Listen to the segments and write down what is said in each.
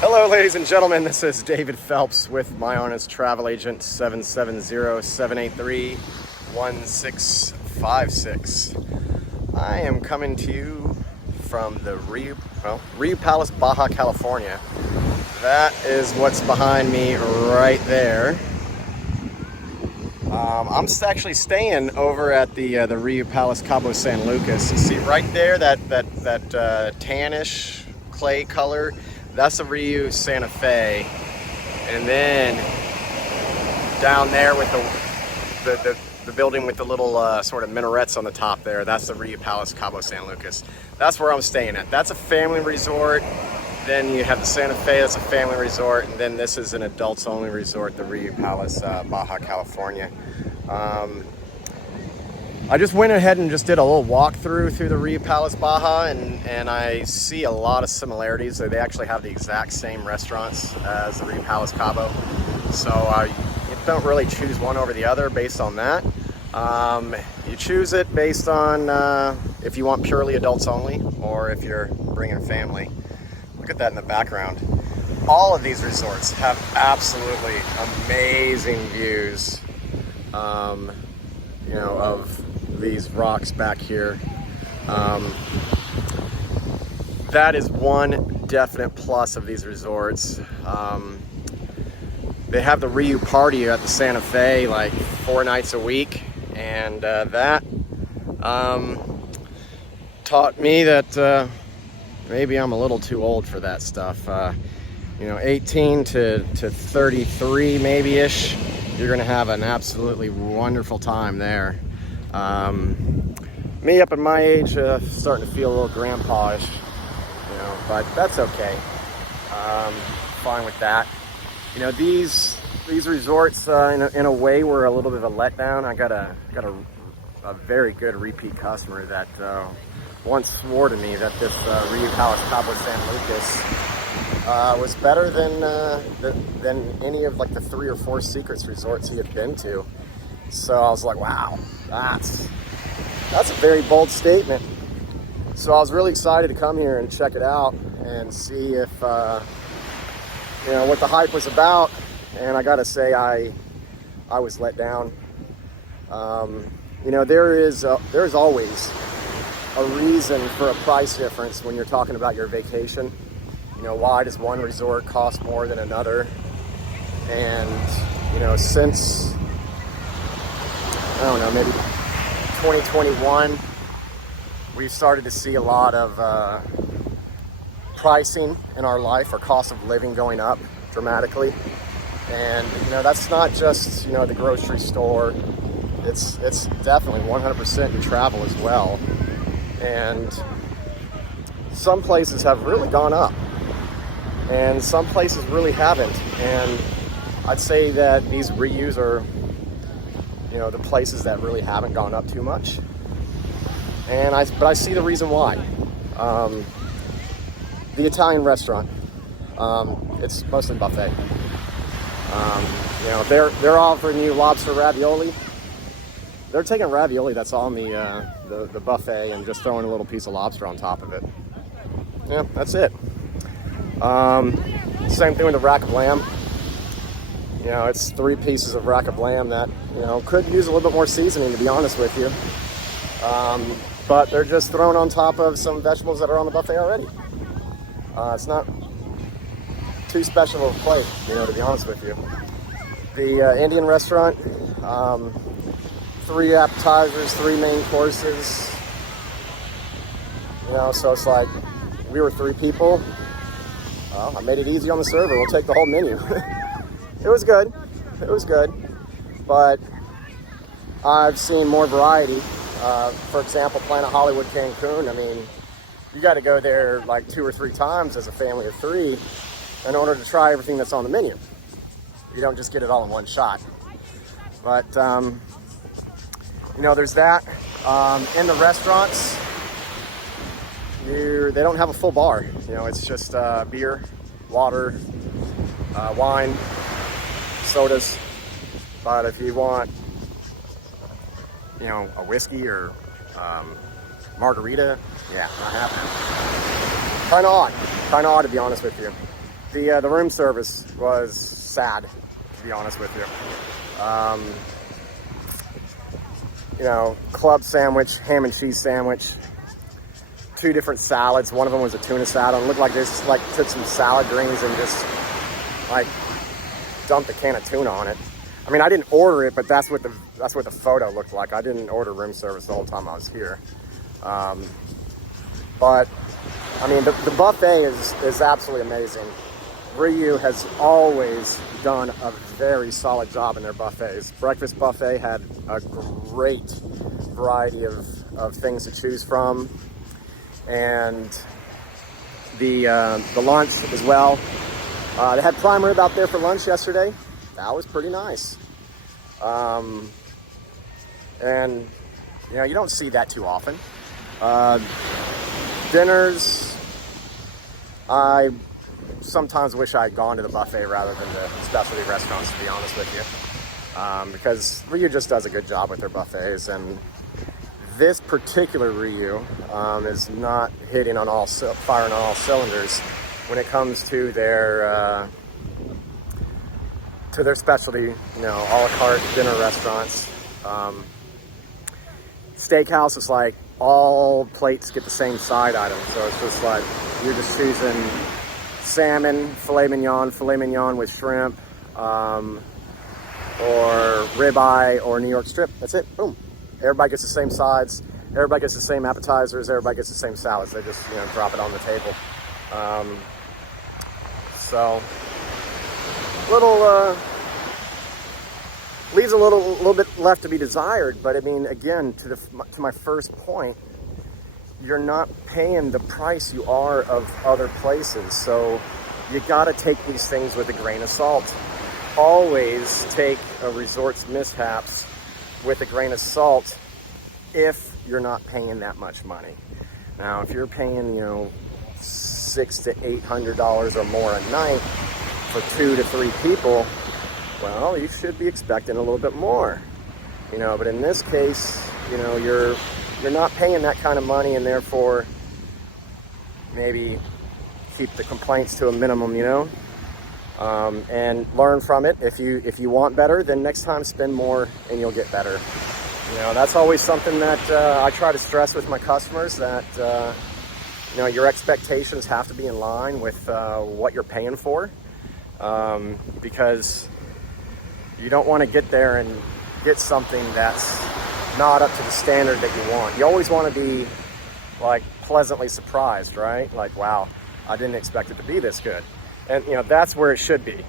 Hello, ladies and gentlemen. This is David Phelps with My Honest Travel Agent, 770-783-1656. I am coming to you from the Rio Palace, Baja California. That is what's behind me right there. I'm actually staying over at the Rio Palace, Cabo San Lucas. You see right there that tannish clay color. That's the Rio Santa Fe, and then down there with the building with the little sort of minarets on the top there, that's the Rio Palace Cabo San Lucas. That's where I'm staying at. That's a family resort. Then you have the Santa Fe, that's a family resort, and then this is an adults only resort, the Rio Palace Baja California. I just went ahead and just did a little walkthrough through the Rio Palace Baja, and I see a lot of similarities. They actually have the exact same restaurants as the Rio Palace Cabo. So you don't really choose one over the other based on that. You choose it based on if you want purely adults only or if you're bringing a family. Look at that in the background. All of these resorts have absolutely amazing views, of these rocks back here. That is one definite plus of these resorts. They have the Rio party at the Santa Fe like 4 nights a week, and that taught me that maybe I'm a little too old for that stuff. 18 to 33 maybe-ish, you're gonna have an absolutely wonderful time there. Me up at my age, starting to feel a little grandpa-ish, but that's okay. Fine with that. These resorts, in a way, were a little bit of a letdown. I got a very good repeat customer that once swore to me that this Rio Palace Cabo San Lucas was better than any of like the 3 or 4 Secrets resorts he had been to. So I was like, wow, that's a very bold statement. So I was really excited to come here and check it out and see if what the hype was about. And I gotta say, I was let down. There's always a reason for a price difference when you're talking about your vacation. Why does one resort cost more than another? And since I don't know, maybe 2021, we've started to see a lot of pricing in our life, our cost of living going up dramatically. And that's not just the grocery store. It's definitely 100% in travel as well. And some places have really gone up, and some places really haven't. And I'd say that these reuse are the places that really haven't gone up too much. But I see the reason why. The Italian restaurant, it's mostly buffet. They're offering you lobster ravioli. They're taking ravioli that's on the buffet and just throwing a little piece of lobster on top of it. Yeah, that's it. Same thing with the rack of lamb. It's 3 pieces of rack of lamb that, could use a little bit more seasoning, to be honest with you. But they're just thrown on top of some vegetables that are on the buffet already. It's not too special of a plate, to be honest with you. The Indian restaurant, 3 appetizers, 3 main courses. So it's like, we were 3 people. Well, I made it easy on the server. We'll take the whole menu. It was good. But I've seen more variety. For example, Planet Hollywood Cancun. I mean, you got to go there like 2 or 3 times as a family of 3 in order to try everything that's on the menu. You don't just get it all in one shot. But, there's that. In the restaurants, they don't have a full bar. It's just beer, water, wine, sodas. But if you want, a whiskey or margarita, yeah, not happening. Kind of odd to be honest with you. The room service was sad, to be honest with you. You know, club sandwich, ham and cheese sandwich, 2 different salads. One of them was a tuna salad. It looked like they just like took some salad greens and just like dumped a can of tuna on it. I mean, I didn't order it, but that's what the photo looked like. I didn't order room service the whole time I was here. But I mean, the buffet is absolutely amazing. Ryu has always done a very solid job in their buffets. Breakfast buffet had a great variety of things to choose from, and the lunch as well. They had prime rib out there for lunch yesterday. That was pretty nice. And you know, you don't see that too often. Dinners, I sometimes wish I had gone to the buffet rather than the specialty restaurants, to be honest with you, because Ryu just does a good job with their buffets, and this particular Ryu is not firing on all cylinders when it comes to their specialty, you know, a la carte dinner restaurants. Steakhouse is like all plates get the same side item, so it's just like you're just choosing salmon, filet mignon with shrimp, or ribeye or New York strip. That's it. Boom. Everybody gets the same sides. Everybody gets the same appetizers. Everybody gets the same salads. They just, you know, drop it on the table. So leaves a little bit left to be desired. But I mean, again, to my first point, you're not paying the price you are of other places. So you got to take these things with a grain of salt. Always take a resort's mishaps with a grain of salt if you're not paying that much money. Now, if you're paying, you know, $600 to $800 or more a night for 2 to 3 people, well, you should be expecting a little bit more, you know. But in this case, you know, you're not paying that kind of money, and therefore maybe keep the complaints to a minimum, you know, and learn from it. If you want better, then next time spend more and you'll get better. You know, that's always something that I try to stress with my customers, that you know, your expectations have to be in line with what you're paying for, because you don't want to get there and get something that's not up to the standard that you want. You always want to be like pleasantly surprised, right? Like, wow, I didn't expect it to be this good. And you know, that's where it should be.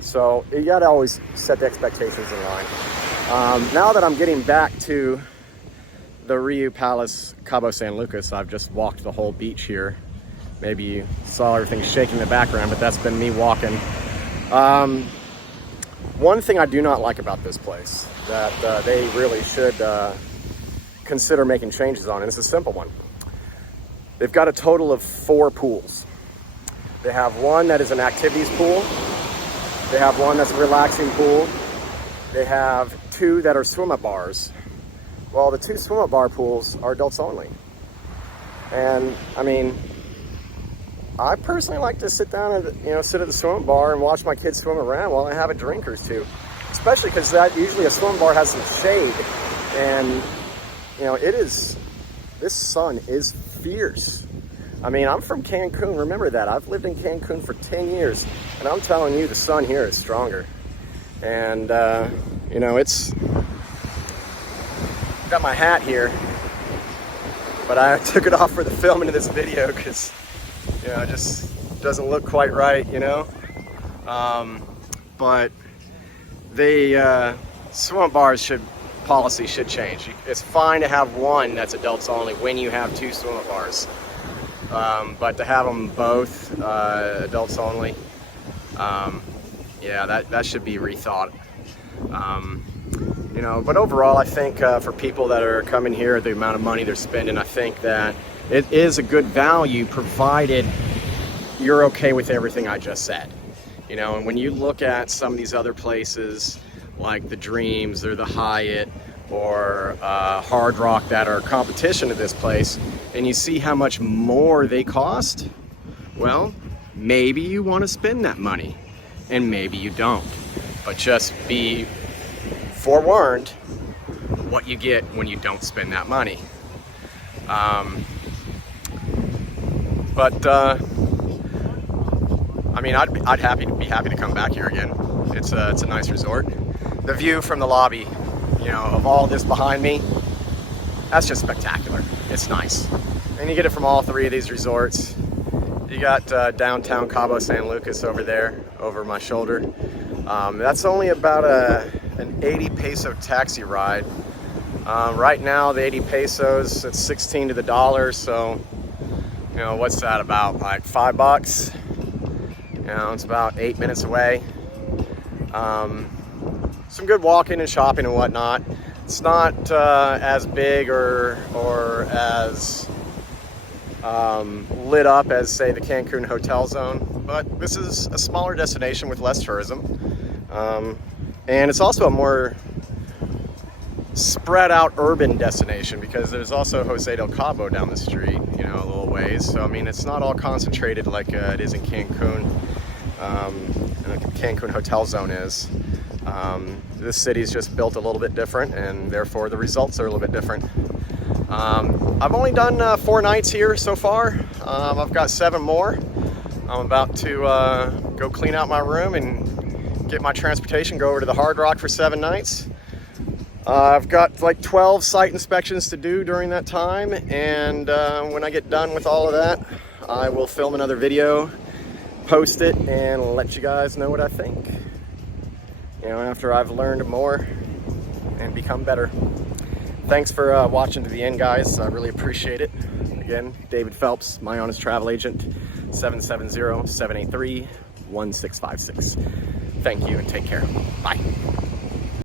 So you got to always set the expectations in line. Now that I'm getting back to the Ryu Palace, Cabo San Lucas, I've just walked the whole beach here. Maybe you saw everything shaking in the background, but that's been me walking. One thing I do not like about this place that they really should consider making changes on, and it's a simple one. They've got a total of 4 pools. They have one that is an activities pool. They have one that's a relaxing pool. They have 2 that are swim-up bars. Well, the 2 swim-up bar pools are adults only. And I mean, I personally like to sit down and, you know, sit at the swim bar and watch my kids swim around while I have a drink or 2. Especially because that usually a swim bar has some shade, and you know, this sun is fierce. I mean, I'm from Cancun. Remember that. I've lived in Cancun for 10 years, and I'm telling you, the sun here is stronger. And you know, it's got my hat here, but I took it off for the filming of this video because, you know, it just doesn't look quite right, you know. But the swim bars policy should change. It's fine to have one that's adults only when you have 2 swim bars, but to have them both adults only, yeah, that should be rethought. You know, but overall, I think for people that are coming here, the amount of money they're spending, I think that it is a good value, provided you're okay with everything I just said. You know, and when you look at some of these other places like the Dreams or the Hyatt or Hard Rock that are competition to this place, and you see how much more they cost, well, maybe you want to spend that money and maybe you don't. But just be forewarned what you get when you don't spend that money. I mean, I'd be happy to come back here again. It's a nice resort. The view from the lobby, you know, of all this behind me, that's just spectacular. It's nice. And you get it from all three of these resorts. You got downtown Cabo San Lucas over there, over my shoulder. That's only about an 80 peso taxi ride. Right now, the 80 pesos, it's 16 to the dollar, so, you know, what's that about, like $5? You know, it's about 8 minutes away. Some good walking and shopping and whatnot. It's not as big or as lit up as, say, the Cancun hotel zone, but this is a smaller destination with less tourism. And it's also a more spread out urban destination because there's also Jose del Cabo down the street, you know, a little ways. So, I mean, it's not all concentrated like it is in Cancun, and the Cancun hotel zone is. This city's just built a little bit different, and therefore the results are a little bit different. I've only done 4 nights here so far. I've got 7 more. I'm about to go clean out my room and get my transportation, go over to the Hard Rock for 7 nights. I've got like 12 site inspections to do during that time, and when I get done with all of that, I will film another video, post it, and let you guys know what I think. You know, after I've learned more and become better. Thanks for watching to the end, guys. I really appreciate it. Again, David Phelps, my honest travel agent, 770-783-1656. Thank you and take care. Bye.